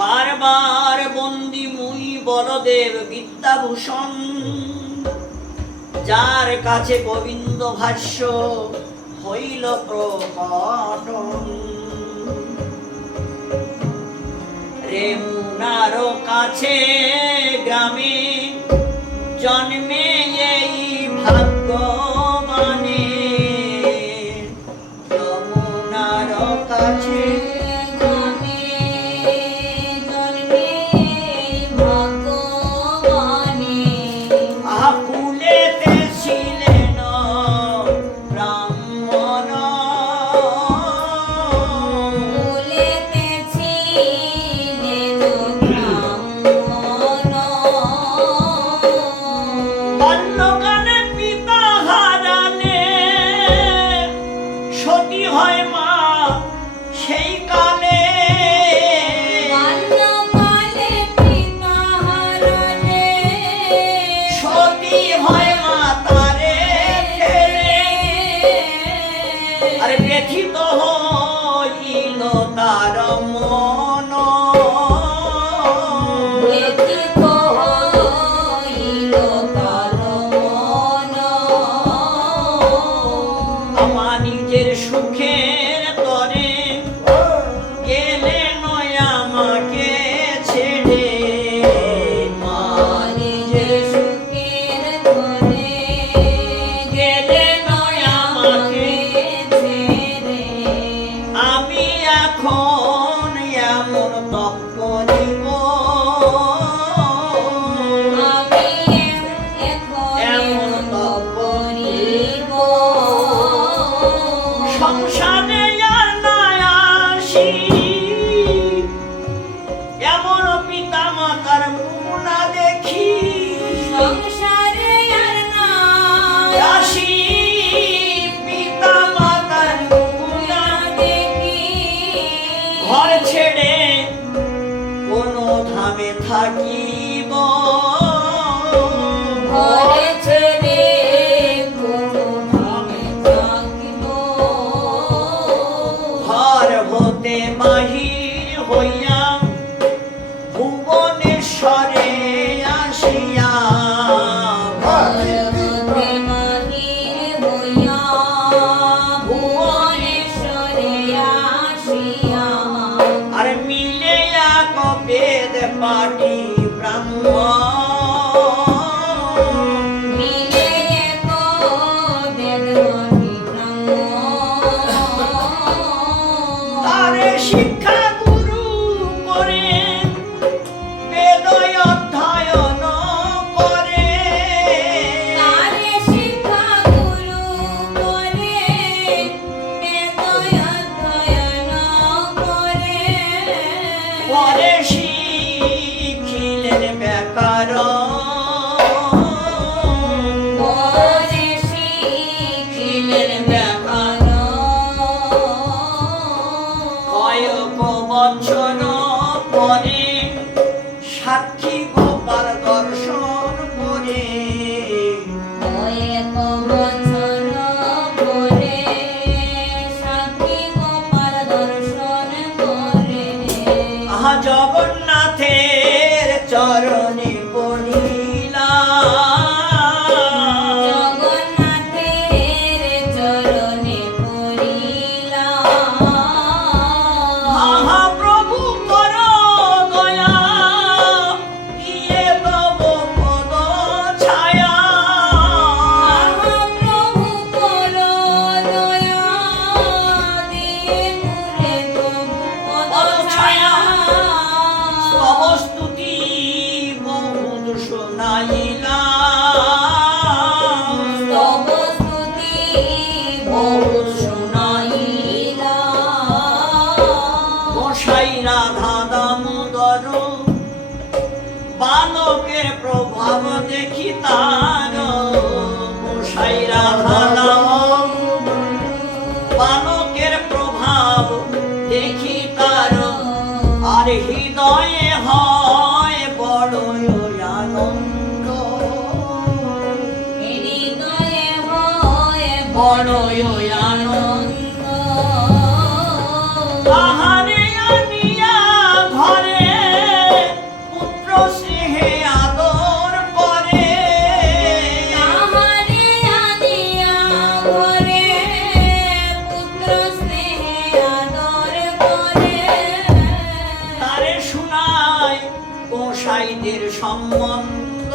বারবার বন্দি মুই বলদেব বিদ্যাভূষণ, যার কাছে গোবিন্দ ভাষ্য হইল প্রকটন। রেমুনার কাছে গ্রামে জন্মে এই ভাগ্যবানে, যমুনার কাছে থাকিব ঘরে ছেড়ে কোনো ধামে থাকিব, ঘর হতে বাহির হইয়া ভুবনেশ্বরে আসিয়া, ঘর হতে বাহির হইয়া ভুবনেশ্বরে আসিয়া, আর মিলে বেদ পাটি ব্রাহ্মণ, মিলে বেদ পাটি ব্রাহ্মণ, তারে শিক্ষা গুরু করে বেদ অধ্যয়ন করে, তারে শিক্ষা গুরু করে বেদ অধ্যয়ন করে, পরে শিখিলেন ব্যাকরণ, পরে শিখিলেন ব্যাকরণ, কয়েক বছর পরে সাক্ষী গোপাল দর্শন করে, কয়েক বছর পরে সাক্ষী গোপাল দর্শন করে, আহা জগন্নাথের চরণে পড়িলা, জগন্নাথের চরণে পড়িলা, আহা প্রভু কর দয়া দিয়ে তব পদ ছায়া, আহা প্রভু কর দয়া দিয়ে মুরে তব পদ ছায়া, স্তবস্তুতি বহুত শোনাইলা, স্তবস্তুতি বহুত শোনাইলা, গোসাই রাধা দামোদর বালকের প্রভাব দেখি তার, গোসাই রাধা দামোদর বালকের প্রভাব দেখি তার, আর হৃদয়ে হয় বড় আনন্দ, হৃদয়ে হয় বড় আনন্দ, তাহারে আনিয়া ঘরে সম্বন্ধ।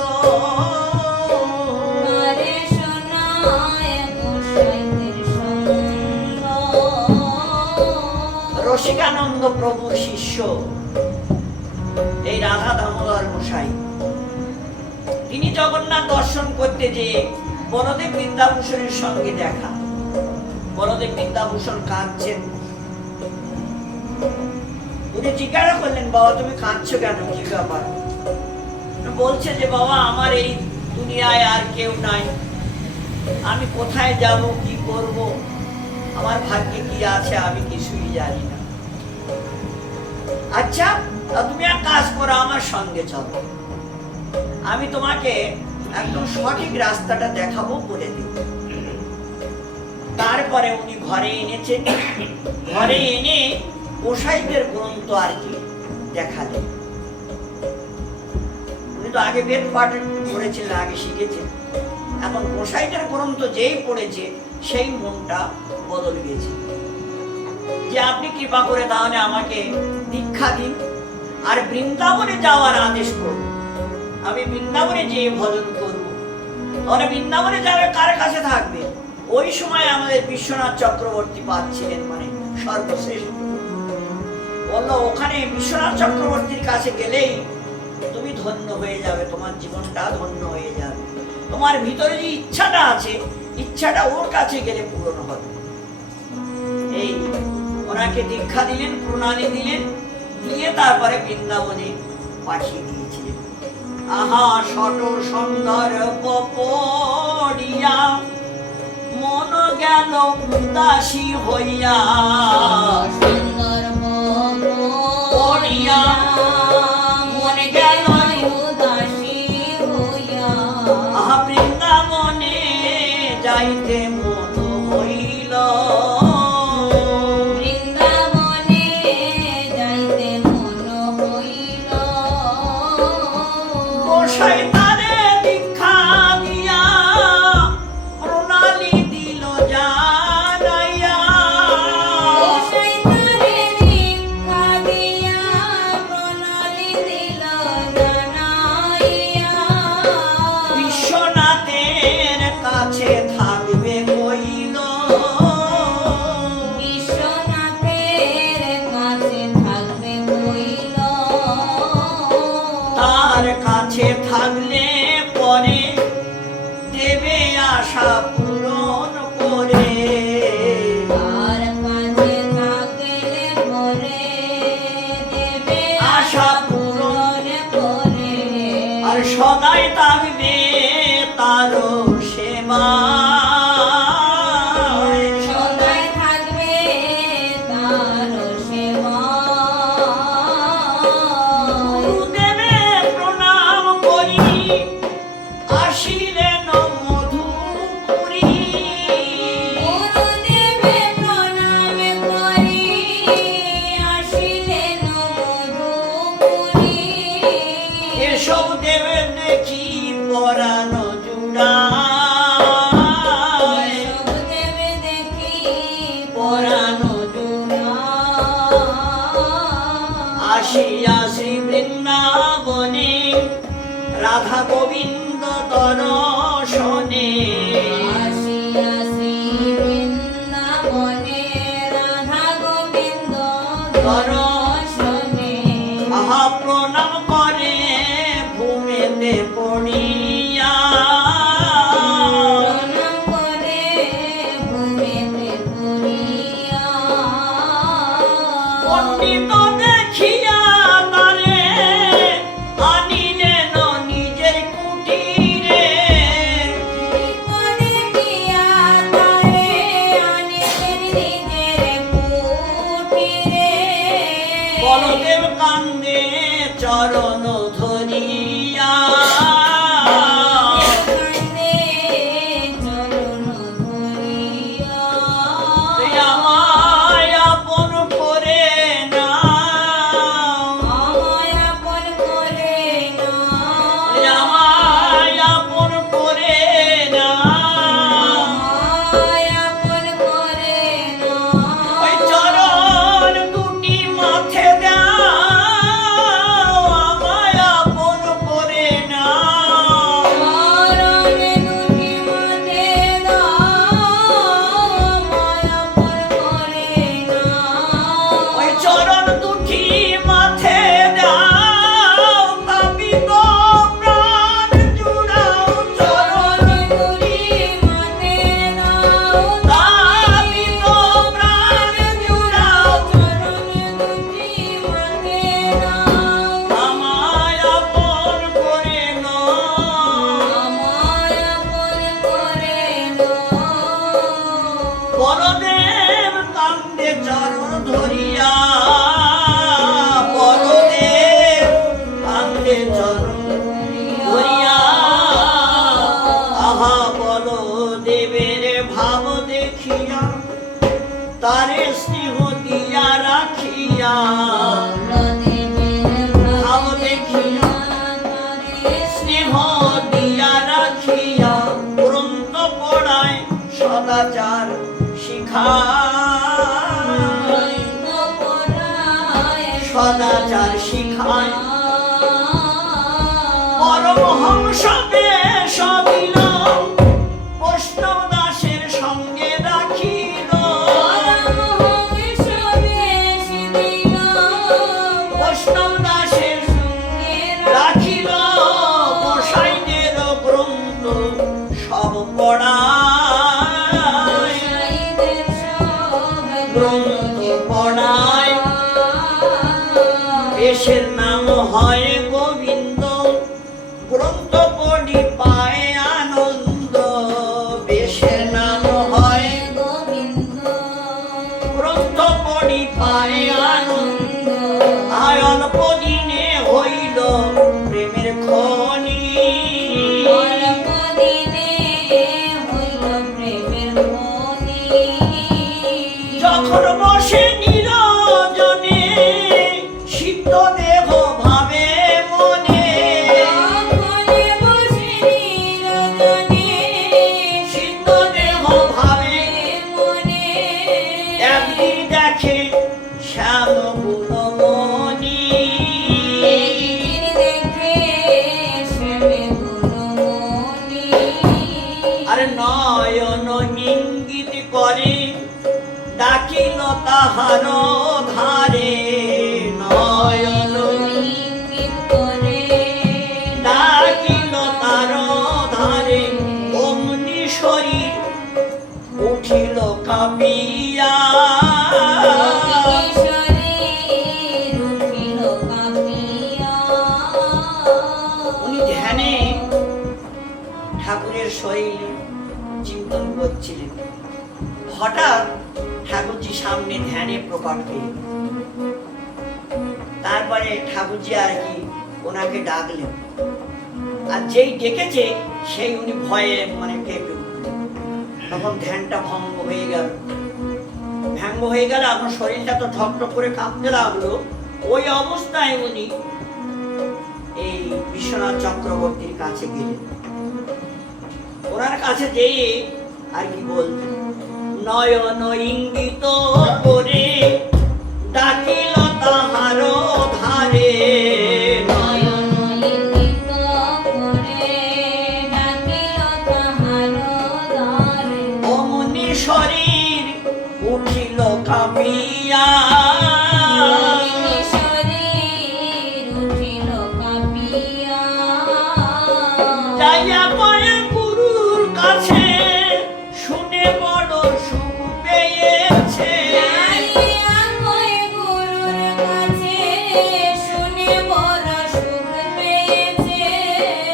আরে শোনায় গোসাইদের সম্বন্ধ। রসিকানন্দ প্রভুর শিষ্য এই রাধা দামোদর গোসাই, তিনি জগন্নাথ দর্শন করতে যেয়ে বলদেব বিদ্যাভূষণের সঙ্গে দেখা। বলদেব বিদ্যাভূষণ কাঁদছেন। উনি জিজ্ঞাসা করলেন, বাবা তুমি কাঁদছো কেন, কি ব্যাপার? বলছে যে বাবা আমার এই দুনিয়ায় আর কেউ নাই, আমি কোথায় যাব, কি করব, আমার ভাগ্যে কি আছে আমি কিছুই জানি না। আচ্ছা তুমি এক কাজ করো, আমার সঙ্গে চলো, আমি তোমাকে একদম সঠিক রাস্তাটা দেখাবো, বলে দিব। তারপরে উনি ঘরে এনেছেন। ঘরে এনে গোসাইদের গ্রন্থ আর কি দেখালেন। উনি তো আগে বেদ পাঠ করেছিলেন, আগে শিখেছেন, এখন গোসাইদের গ্রন্থ যেই পড়েছে সেই মনটা বদল গেছে, যে আপনি কৃপা করে তাহলে আমাকে দীক্ষা দিন আর বৃন্দাবনে যাওয়ার আদেশ করুন, আমি বৃন্দাবনে যেয়ে ভজন করব। তাহলে বৃন্দাবনে যাবে, কার কাছে থাকবে? ওই সময় আমাদের বিশ্বনাথ চক্রবর্তী পাচ্ছিলেন, মানে সর্বশ্রেষ্ঠ। বললো ওখানে বিশ্বনাথ চক্রবর্তীর কাছে গেলেই তুমি ধন্য হয়ে যাবে, তোমার জীবনটা ধন্য হয়ে যাবে, তোমার ভিতরে যে ইচ্ছাটা আছে ইচ্ছাটা ওর কাছে গেলে পূরণ হবে। এই ওনাকে দীক্ষা দিলেন, প্রণালী দিলেন, দিয়ে তারপরে বৃন্দাবনে পাঠিয়ে দিয়েছিলেন। আহা শত সুন্দর পপড়িয়া মন গেল উদাসী হইয়া, সুন্দর পড়িয়া মন গেল উদাসী হইয়া। আহা বৃন্দাবনে যাইতে মন হইল, বৃন্দাবনে যাইতে মন হইল। গোসাই তারে দীক্ষা দিয়া প্রণালী দিল জানাইয়া, গোসাই তারে দীক্ষা দিয়া প্রণালী দিল জানাইয়া। বিশ্বনাথের কাছে থাকবে কইল, বিশ্বনাথের কাছে থাকবে কইল। তার কাছে থাকলে পরে দেবে আশা পূরণ করে, তার কাছে থাকলে পরে দেবে আশা আশা পূরণ করে। আর সদাই থাকবে তার সেবায়, সদাই থাকবে তার সেবায়। গুরুদেবে প্রণাম করি আসিলেন মধুপুরী, গুরুদেবে প্রণাম করি আসিলেন মধুপুরী। এসব দেবে দেখি পরাণ জুড়ায়, দেবে দেখি পরাণ আসিয়া শ্রী বৃন্দাবনে রাধা গোবিন্দ দর্শনে, আসিয়া শ্রী বৃন্দাবনে রাধা গোবিন্দ দর্শনে। আহা প্রণাম করে ভূমিতে পড়িয়া, প্রণাম করে ভূমিতে পড়িয়া। পণ্ডিত দেখিয়া তারে আনিলেন নিজের কুটিরে, দেখিয়া তারে আনিলেন নিজের কুটিরে। ধরিয়া বলদেব কান্দে চরণ ধরিয়া। আহা বলদেবের ভাব দেখিয়া তারে স্নেহ দিয়া রাখিয়া। ভাব দেখিয়া স্নেহ দিয়া রাখিয়া গ্রন্থ পড়ায় সদাচার শিখায়। সদাচার শিখায় পরমহংস বেশ দিল বৈষ্ণব দাসের সঙ্গে রাখিল। বৈষ্ণব দাসের রাখিল গোসাইদের গ্রন্থ সব পড়ায়। গ্রন্থ পড়ায় বেশের নাম হয় গোবিন্দ গ্রন্থ পড়ি পায় আনন্দ। বেশের নাম হয় গ্রন্থ পড়ি পায় আনন্দ। আয় অল্প দিনে হইল প্রেমের খনি। যখন বসে নিরজনে সিদ্ধ দেহ ভাবে মনে। সিদ্ধ দেহ ভাবে একদিন দেখে শ্যাম গুণমণি। আরে নয়ন ইঙ্গিত করে ডাকিল তাহার ধারে। নয়ন ডাকিল তার ধারে অমনি শরীর উঠিল কাঁপিয়া। উনি ধ্যানে ঠাকুরের শরীর চিন্তন করছিলেন। হঠাৎ ঠাকুরজি সামনে ধ্যানে প্রকট হয়ে। তারপরে ঠাকুরজি আর কি ওনাকে ডাকলেন। আর যেই ডেকেছে সেই উনি ভয়ে মানে কেঁপে উঠলেন। তখন ধ্যানটা ভঙ্গ হয়ে গেল। ভঙ্গ হয়ে গেল আমার শরীরটা তো ঠকঠক করে কাঁপতে লাগলো। ওই অবস্থায় উনি এই বিশ্বনাথ চক্রবর্তীর কাছে গেলেন। ওনার কাছে যেয়ে আর কি বলতেন, নয়ন ইঙ্গিত করে ডাকিল তাহার ধারে। অমনি শরীর উঠিল কাঁপিয়া। যাইয়া পরে গুরুর কাছে শুনে বড় সুখ পেয়েছে।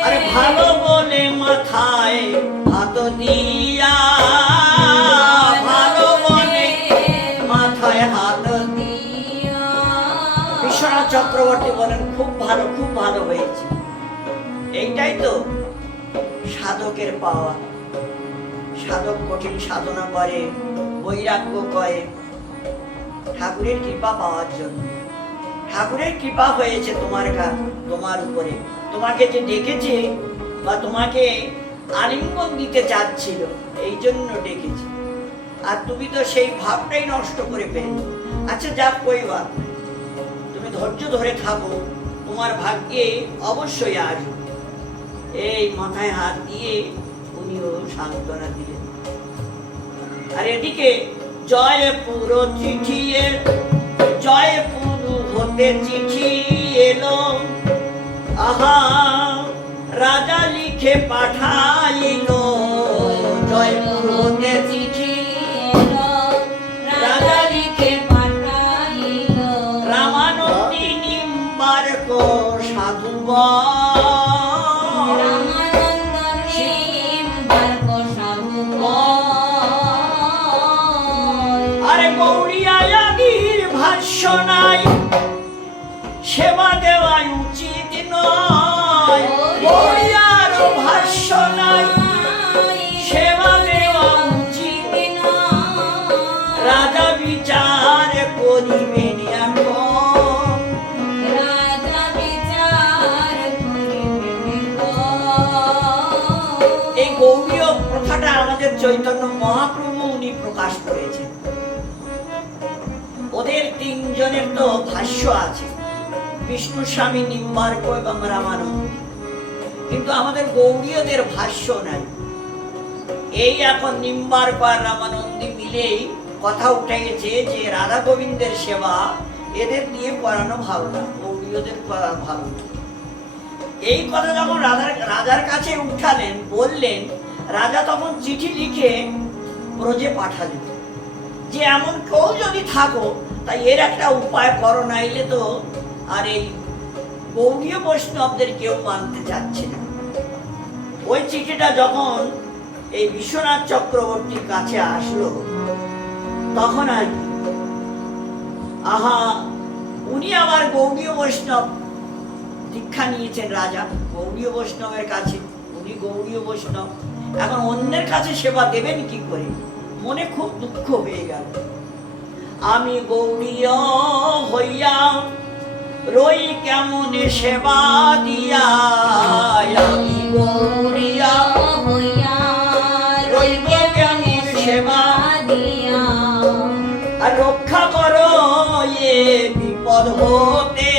আরে ভালো বলে মাথায় হাত দিয়া। ভালো বলে মাথায় হাত দিয়া। বিশ্বনাথ চক্রবর্তী বলেন খুব ভালো হয়েছে। এইটাই তো সাধকের পাওয়া। সাধক কঠিন সাধনা করে, বৈরাগ্য করে ঠাকুরের কৃপা পাওয়ার জন্য। ঠাকুরের কৃপা হয়েছে তোমার উপরে। তোমাকে যে ডেকেছে বা তোমাকে আলিঙ্গন দিতে চাচ্ছিল, এই জন্য ডেকেছে। আর তুমি তো সেই ভাবটাই নষ্ট করে ফেললে। আচ্ছা যাক, কই বাত নাই। তুমি ধৈর্য ধরে থাকো, তোমার ভাগ্যে অবশ্যই আসবে। এই মাথায় হাত দিয়ে উনিও সান্ত্বনা দিলেন। আর এদিকে জয়পুর চিঠি জয়পুর হতে চিঠি এলো। আহা রাজা লিখে পাঠাইল। জয়পুর হতে চিঠি এলো, রাজা লিখে পাঠাইল। রামানন্দী নিম্বার্ক সাধুগণ। আরে গৌরিয়া আগির ভাষ্য নাই, সেবা দেওয়াই উচিত নয়। গৌরীয়ার ভাষ্য নাই, সেবা দেওয়া উচিত নয়। রাজা বিচার করিবেন এখন, রাজা বিচার করিবেন। এই গৌড়ীয় প্রথাটা আমাদের চৈতন্য মহাপ্রভু উনি প্রকাশ করেছেন। ওদের তিনজনের তো ভাষ্য আছে, বিষ্ণু স্বামী, নিম্বার্ক এবং রামানন্দ, কিন্তু আমাদের গৌড়ীয়দের ভাষ্য নাই। এই এখন নিম্বার্ক আর রামানন্দী মিলেই কথা উঠে গেছে যে রাধা গোবিন্দের সেবা এদের দিয়ে করানো ভালো না, গৌড়ীয়দের করা ভালো না। এই কথা যখন রাজার কাছে উঠালেন, বললেন, রাজা তখন চিঠি লিখে ব্রজে পাঠালেন যে এমন কেউ যদি থাকো তাই এর একটা উপায় করো, নাইলে তো আর এই গৌড়ীয় বৈষ্ণবদের কেউ মানতে চাচ্ছে না। ওই চিঠিটা যখন এই বিশ্বনাথ চক্রবর্তীর কাছে আসলো, তখন আর কি, আহা, উনি আবার গৌড়ীয় বৈষ্ণব দীক্ষা নিয়েছেন। রাজা গৌড়ীয় বৈষ্ণবের কাছে, উনি গৌড়ীয় বৈষ্ণব, এখন অন্যের কাছে সেবা দেবেন কি করে? মনে খুব দুঃখ হয়ে গেল। আমি গৌড়ীয় হইয়া রই কেমনে সেবা দিয়া, আমি গৌড়ীয় হইয়া রইব কেমন সেবা দিয়া। আর রক্ষা করো এ বিপদ হতে,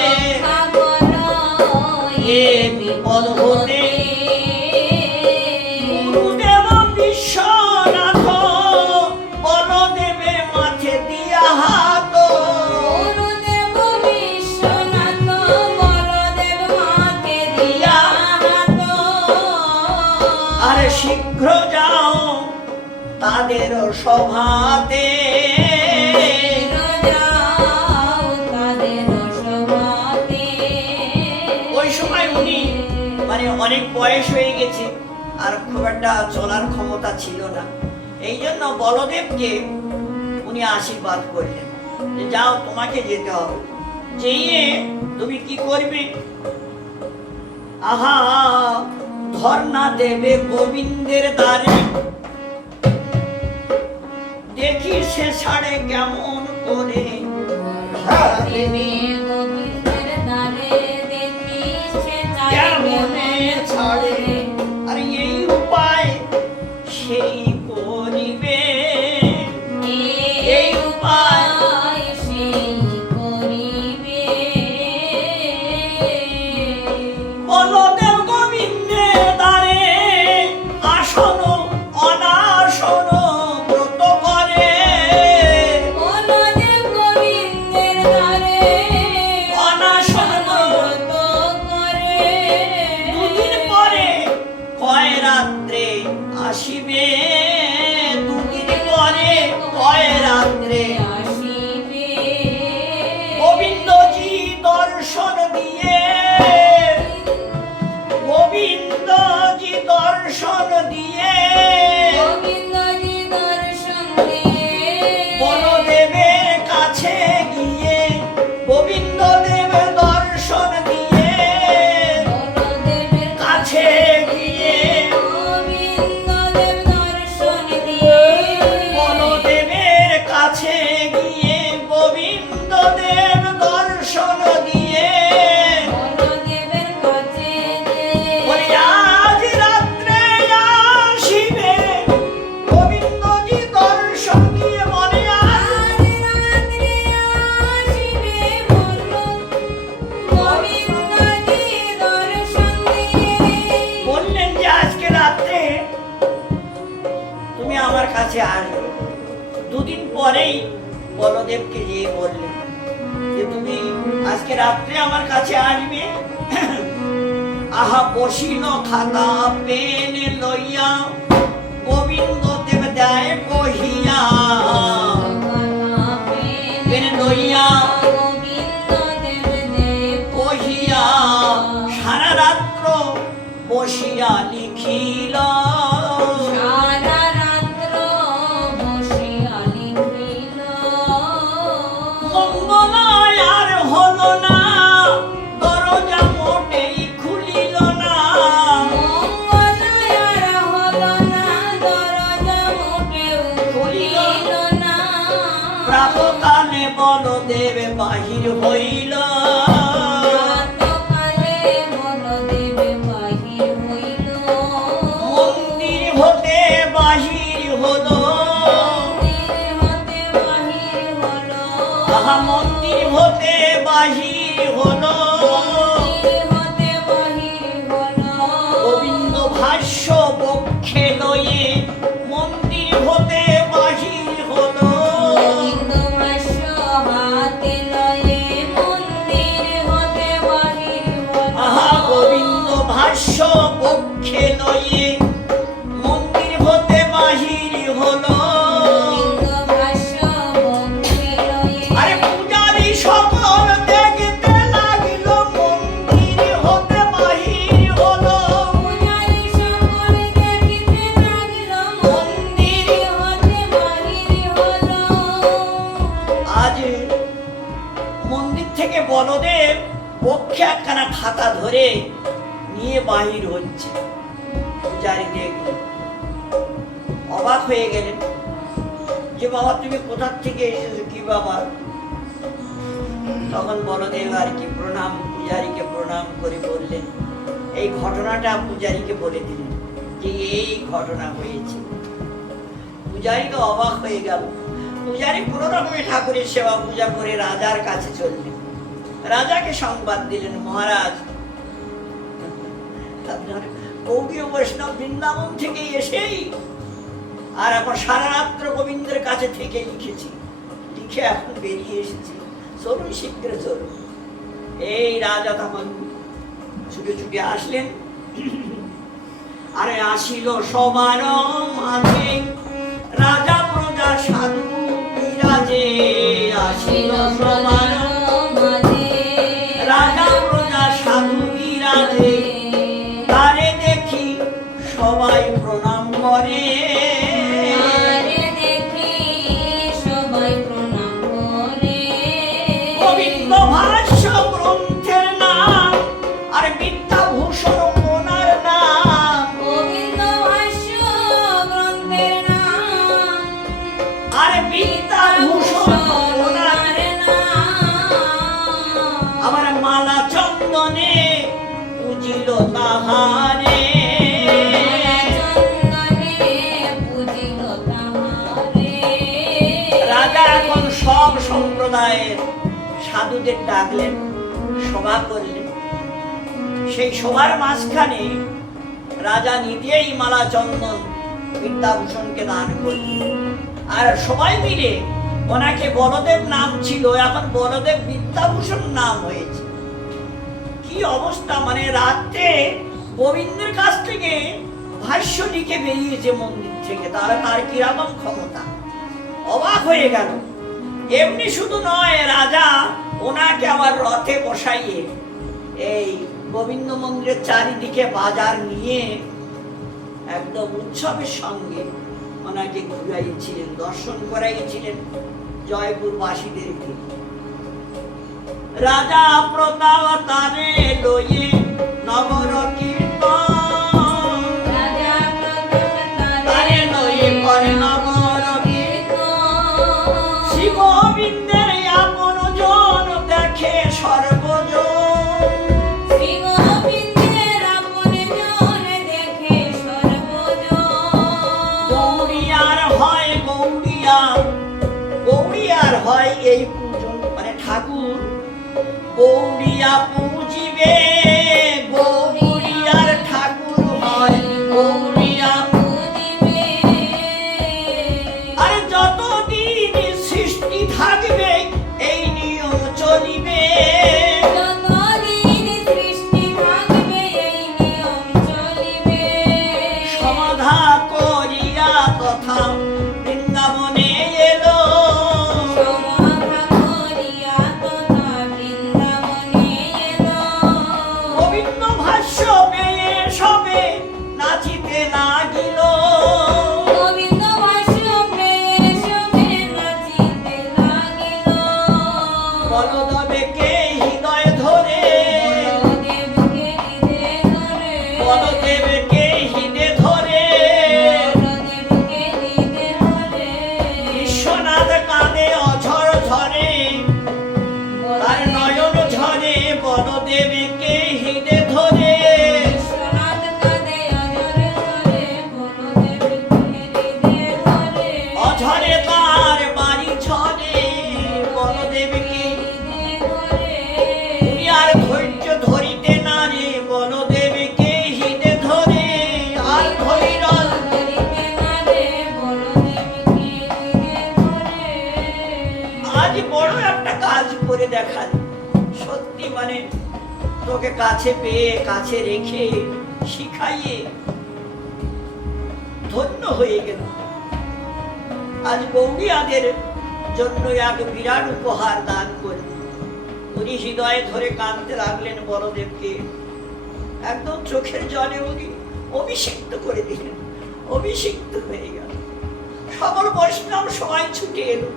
রক্ষা করো এ বিপদ হতে। গুরুদেব বিশ্বনাথ বলদেবে মাঠে দিয়া হাত, গুরুদেব বিশ্বনাথ বলদেব মাকে দিয়া হাত। আর শীঘ্র যাও তাদের সভাতে। যাও তাদের সভাতে। ওই সময় উনি মানে অনেক বয়স হয়ে গেছে, আর খুব একটা চলার ক্ষমতা ছিল না। এই জন্য বলদেবকে উনি আশীর্বাদ করলেন যে যাও, তোমাকে যেতে হবে। যেয়ে তুমি কি করবে? আহা, ধর্ণা দেবে গোবিন্দের দ্বারে, দেখি সে ছাড়ে কেমন করে। দেবে গোবিন্দের দ্বারে, দেখি সে চাইবে কেমনে ছাড়ে, আর এই উপায় সেই করিবে, এই উপায় সেই করিবে। বলদেব গোবিন্দের দ্বারে আসন অনাসন ব্রত করে। বলদেব গোবিন্দের দ্বারে অনাসন ব্রত করে। দুদিন পরে কয় রাত্রে আসিবে, দুদিন পরে কয় রাত্রে আসিবে। গোবিন্দজি দর্শন দিয়ে, গোবিন্দজি দর্শন দিয়ে গোবিন্দজি দর্শন দিয়ে বলদেবের কাছে গিয়ে, গোবিন্দদেব দর্শন দিয়ে বলদেবের কাছে গিয়ে, গোবিন্দদেব দর্শন দিয়ে বলদেবের কাছে গিয়ে, গোবিন্দদেব দর্শন দিয়ে বলদেবের কাছে বলি আজ রাত্রে আসিবে, গোবিন্দজি দর্শন দিয়ে বলে আজ আজ রাত্রে আসিবে বলল গোবিন্দজি দর্শন দিয়ে। বললেন যে আজকে রাত্রে তুমি আমার কাছে আসবে। দুদিন পরেই বলদেবকে গিয়ে বললেন যে তুমি আজকে রাত্রে আমার কাছে আসবে। আহা, বসিল খাতা পেন লইয়া, গোবিন্দ দেব দেয় কহিয়া, পেন লইয়া গোবিন্দদেব দেব কহিয়া সারা রাত্র বসিয়া লিখিল। সারা রাত্র বসিয়া লিখিল। প্রাতকালে বলদেব বাহির হইল, প্রাতকালে বলদেব বাহির হইল, মন্দির হতে বাহির হলো, মন্দির হতে বাহির হলো, আহা মন্দির হতে বাহির হলো, মন্দির হতে বাহির হলো, গোবিন্দ ভাষ্য পক্ষে লয়ে মন্দির হতে বাহির হলো, গোবিন্দ ভাষ্য হাতে লয়ে মন্দির হতে বাহির হলো, আহা গোবিন্দ ভাষ্য পক্ষে লয়ে মন্দির হতে বাহির হলো। গোবিন্দ ভাষ্য পক্ষে লয়ে আরে পূজারি সকল দেখতে লাগিল মন্দির হতে বাহির হলো, পূজারি সকল দেখিতে লাগিল মন্দির হতে বাহির হলো। আজ মন্দির থেকে বলদেব পক্ষে একখানা খাতা ধরে নিয়ে বাহির হচ্ছে। পূজারি দেখলেন, অবাক হয়ে গেলেন যে বাবা তুমি কোথা থেকে এসেছো, কি বাবা? তখন বলদেব আর কি প্রণাম, পূজারীকে প্রণাম করে বললেন, এই ঘটনাটা পূজারীকে বলে দিলেন যে এই ঘটনা হয়েছে। পূজারী তো অবাক হয়ে গেল। পূজারী পুরো রকমের ঠাকুরের সেবা পূজা করে রাজার কাছে চললেন, রাজাকে সংবাদ দিলেন, মহারাজ আপনার গৌড়ীয় বৈষ্ণব বৃন্দাবন থেকে এসেই আর এখন সারা রাত্র গোবিন্দের কাছে থেকে লিখেছি, লিখে এখন বেরিয়ে এসেছি, চলুন শীঘ্র চলুন। এই রাজা তখন ছুটে ছুটে আসলেন, আরে আসিল সবার মাঝে রাজা প্রজা সাধু বিরাজে, আসিল সবার মাঝে রাজা প্রজা সাধু বিরাজে, তারে দেখি সবাই প্রণাম করে, আরে দেখি সবাই প্রণাম করে, গোবিন্দ ভাষ্য গ্রন্থের নাম আর বিদ্যাভূষণ ওনার নাম, গোবিন্দ ভাষ্য গ্রন্থের নাম আর বিদ্যাভূষণ ওনার আবার মালা চন্দনে পূজিল তাহারে, রাজা এখন সব সম্প্রদায়ের সাধুদের ডাকলেন, সভা করলেন। সেই সভার মাঝখানে রাজা নিজেই মালা চন্দন বিদ্যাভূষণকে দান করলেন, আর সবাই মিলে ওনাকে বলদেব নাম ছিল, এখন বলদেব বিদ্যাভূষণ নাম হয়েছে। কি অবস্থা, মানে রাত্রে গোবিন্দের কাছ থেকে ভাষ্য লিখে বেরিয়েছে মন্দির থেকে, তার কিরকম ক্ষমতা! অবাক হয়ে গেল। এমনি শুধু নয়, রাজা ওনাকে আবার রথে বসাইয়ে এই গোবিন্দ মন্দিরের চারিদিকে বাজার নিয়ে একদম উৎসবের সঙ্গে ওনাকে ঘুরাইছিলেন, দর্শন করাইছিলেন জয়পুরবাসীদেরকে। রাজা প্রতাপ তারে লয়ে নগর কীর্তন, তারে লয়ে করে নগর কীর্তন, শ্রী গোবিন্দের আপন জন দেখে সর্বজন, শ্রী গোবিন্দের আপন জন দেখে সর্বজন, গৌড়িয়ার হয় গৌড়িয়া, গৌড়িয়ার হয় এই পূজন, মানে ঠাকুর গৌড়িয়া পূজিবে, গৌড়িয়ার ঠাকুর হয় গৌড়িয়া, বুঝিবে আর যতদিন সৃষ্টি থাকবে এই নিয়ম চলিবে, যতদিন সৃষ্টি থাকবে এই নিয়ম চলিবে, সমাধা করিয়া তথা বৃন্দাবনে এলো, সমাধা করিয়া তথা বৃন্দাবনে এলো, বড় একটা কাজ করে দেখান। সত্যি মানে তোকে কাছে পেয়ে, কাছে রেখে, শিখাইয়ে ধন্য হয়ে গেল। আজ গৌড়িয়াদের জন্য এক বিরাট উপহার দান করলেন। উনি হৃদয়ে ধরে কাঁদতে লাগলেন বলদেবকে। একদম চোখের জলে উনি অভিষিক্ত করে দিলেন। অভিষিক্ত হয়ে গেল। সকল বৈষ্ণব সবাই ছুটে এলো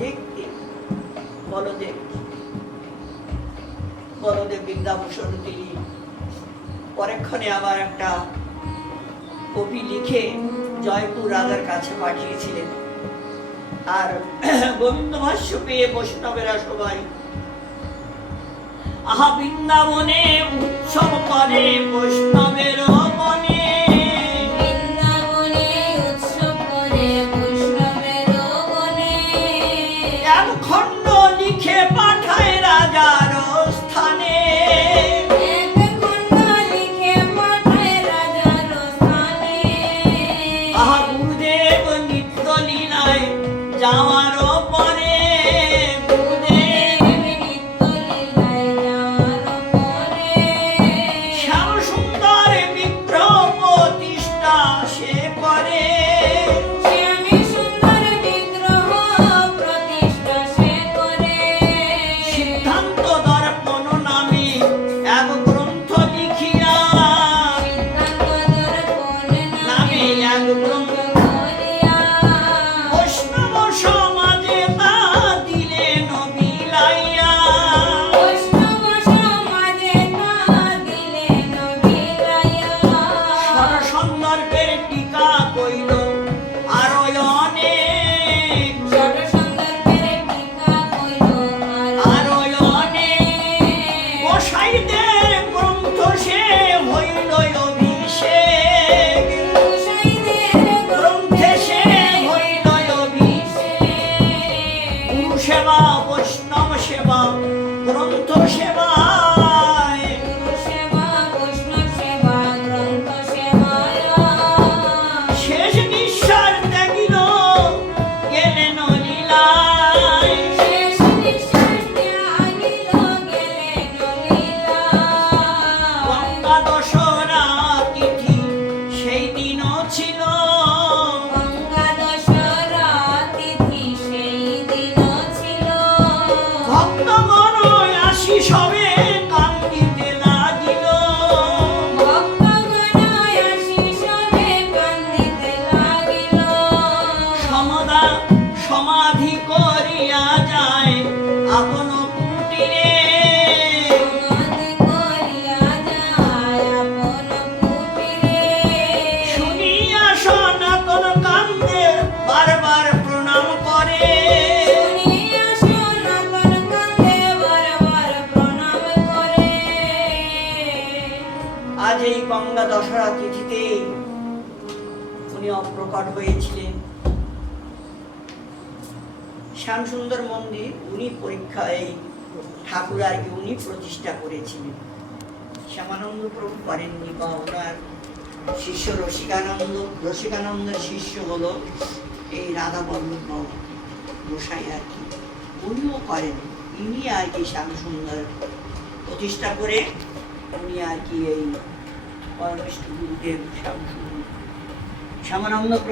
দেখতে বলদেব। বলদেব বিদ্যাভূষণ তিনি পরেক্ষণে আবার একটা কপি লিখে জয়পুর রাজার কাছে পাঠিয়েছিলেন। আর গোবিন্দ ভাষ্য পেয়ে বৈষ্ণবেরা সবাই আহা বৃন্দাবনে উৎসব করে বৈষ্ণবের মনে। বৃন্দাবনে উৎসব করে বৈষ্ণবের বনে। এক খণ্ড লিখে পাঠায় রাজার স্থানে। এক খণ্ড লিখে পাঠায় রাজার স্থানে। আহা গুরুদেব নিত্য লীলায় যাওয়ার পরে। গুরুদেব নিত্য লীলায় যাওয়ার পরে। শ্যাম সুন্দর বিগ্রহ প্রতিষ্ঠা সে করে। শ্যামী সুন্দর বিগ্রহ প্রতিষ্ঠা সে করে। সিদ্ধান্ত দর্পণ নামে এক গ্রন্থ লিখিয়া। সিদ্ধান্ত দর্পণ নামে এক গ্রন্থ করিয়া। বৈষ্ণব সমাজে তা দিলেন বিলাইয়া। বৈষ্ণব সমাজে তা দিলেন বিলাইয়া। সন্দর্ভের টিকা কইল আরো অনেক। সন্দর্ভের টিকা কইল আরো অনেক গোসাইদের গ্রন্থ সে হইল অভিষেক। গ্রন্থে সে হইল অভিষেক। গুরু সেবা বৈষ্ণব সেবা গ্রন্থ সেবায়। শেষ নিঃশ্বাস ত্যাগিল গেলেন লীলায়। গঙ্গা দশরা তিথি সেই দিনও ছিল। ভক্তগণ আসি সবে কান্দিতে লাগিল। সমদা সমাধি করিয়া যায় আপন কুটিরে। শুনিয়া সনাতন কান্দে বারবার প্রণাম করে। আজ এই গঙ্গা দশরা তিথিতে উনি অপ্রকট হয়েছিলেন। শ্যামসুন্দর মন্দির উনি পরীক্ষা এই ঠাকুর আর কি উনি প্রতিষ্ঠা করেছিলেন। শ্যামানন্দ প্রভু করেননি, বা ওনার শিষ্য রসিকানন্দের শিষ্য হলো এই রাধা বল্লভ বাবু গোসাই আর কি, উনিও করেন। ইনি আর কি শ্যামসুন্দর প্রতিষ্ঠা করে উনি আর কি এই পরমেষ্ঠ গুরুদেব শ্যামানন্দ